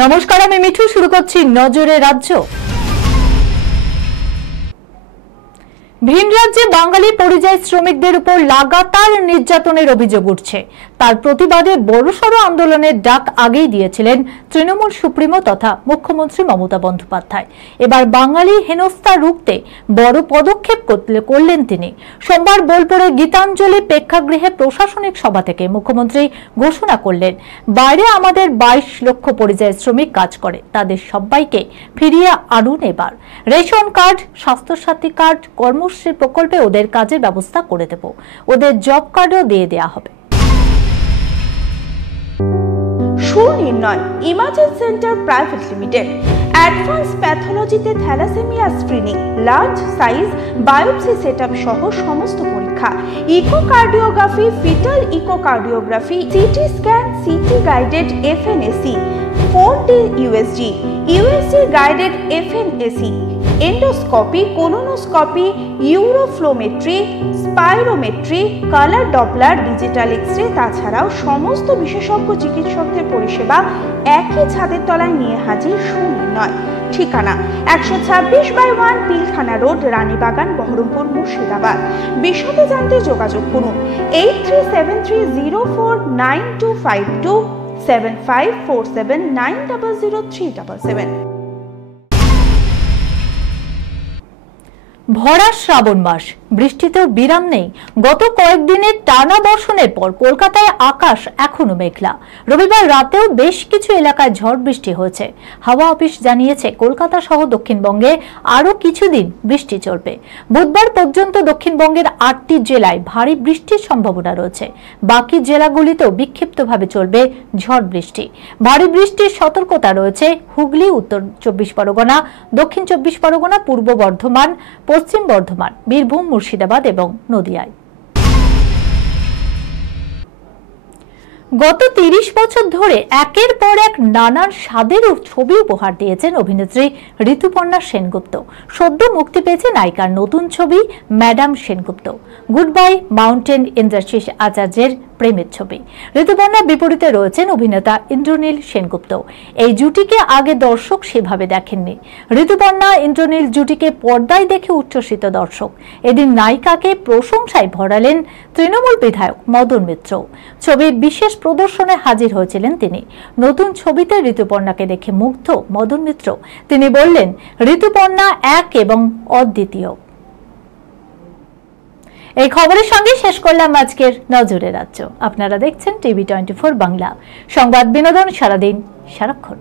নমস্কার, আমি মিঠু। শুরু করছি নজরে রাজ্য। ভিন রাজ্যে বাঙালি পরিযায়ী শ্রমিকদের উপর লাগাতার নির্যাতনের অভিযোগ উঠছে। তার প্রতিবাদে বড়সড় আন্দোলনের ডাক আগেই দিয়েছিলেন তৃণমূল সুপ্রিমো তথা মুখ্যমন্ত্রী মমতা বন্দ্যোপাধ্যায়। এবার বাঙালি হেনস্থা রুখতে বড় পদক্ষেপ করলেন তিনি। সোমবার বোলপুরে গীতাঞ্জলি প্রেক্ষাগৃহে প্রশাসনিক সভা থেকে মুখ্যমন্ত্রী ঘোষণা করলেন, বাইরে আমাদের 22 লক্ষ পরিযায়ী শ্রমিক কাজ করে, তাদের সবাইকে ফিরিয়ে আনুন। এবার ration card, Swasthya Sathi card, Karmashree প্রকল্পে ওদের কাজের ব্যবস্থা করে দেব, ওদের জব কার্ডও দিয়ে দেওয়া হবে। Sunirnoy imaging centre private limited advance প্যাথোলজিতে thalassemia screening, large size biopsy setup সহ সমস্ত পরীক্ষা, echocardiography, fetal echocardiography, CT scan, CT guided FNAC, 4D USG, USG guided FNAC, endoscopy, colonoscopy, uroflowmetry, spirometry, colour Doppler, digital X-ray, তাছাড়াও সমস্ত বিশেষজ্ঞ চিকিৎসকদের পরিষেবা একই ছাদের তলায় নিয়ে হাজির সুনির্ণয়। ঠিকানা 126/1 পিলখানা রোড, রানীবাগান, বহরমপুর, মুর্শিদাবাদ। বিশদে জানতে যোগাযোগ করুন 8373049252 7547900377। ভরা শ্রাবণ মাস, বৃষ্টিতেও বিরাম নেই। গত কয়েকদিনের টানা বর্ষণের পর কলকাতায় আকাশ এখনো মেঘলা। রবিবার রাতেও বেশ কিছু এলাকায় ঝড় বৃষ্টি হয়েছে। হাওয়া অফিস জানিয়েছে কলকাতা সহ দক্ষিণবঙ্গে আরো কিছুদিন বৃষ্টি চলবে। বুধবার পর্যন্ত দক্ষিণবঙ্গের 8টি জেলায় ভারী বৃষ্টির সম্ভাবনা রয়েছে। বাকি জেলাগুলিতেও বিক্ষিপ্তভাবে চলবে ঝড় বৃষ্টি। ভারী বৃষ্টির সতর্কতা রয়েছে হুগলি, উত্তর 24 পরগনা, দক্ষিণ 24 পরগনা, পূর্ব বর্ধমান, পশ্চিম বর্ধমান, বীরভূম, মুর্শিদাবাদ এবং নদিয়ায়। গত 30 বছর ধরে একের পর এক নানান স্বাদের ছবি উপহার দিয়েছেন অভিনেত্রী ঋতুপর্ণা সেনগুপ্ত। সদ্য মুক্তি পেয়েছে নায়িকার নতুন ছবি madam Sengupta. Good bye mountain Indrasish আচার্যের প্রেমের ছবি। ঋতুপর্ণার বিপরীতে রয়েছেন অভিনেতা ইন্দ্রনীল সেনগুপ্ত। এই জুটিকে আগে দর্শক সেভাবে দেখেননি। ঋতুপর্ণা ইন্দ্রনীল জুটিকে পর্দায় দেখে উচ্ছ্বসিত দর্শক। এদিন নায়িকাকে প্রশংসায় ভরালেন তৃণমূল বিধায়ক মদন মিত্র। ছবির বিশেষ প্রদর্শনে হাজির হয়েছিলেন তিনি। নতুন ছবিতে ঋতুপর্ণাকে দেখে মুগ্ধ মদন মিত্র। তিনি বললেন, ঋতুপর্ণা এক এবং অদ্বিতীয়। এই খবরের সঙ্গে শেষ করলাম আজকের নজরে রাজ্য। আপনারা দেখছেন টিভি 24 বাংলা। সংবাদ বিনোদন সারাদিন সারাক্ষণ।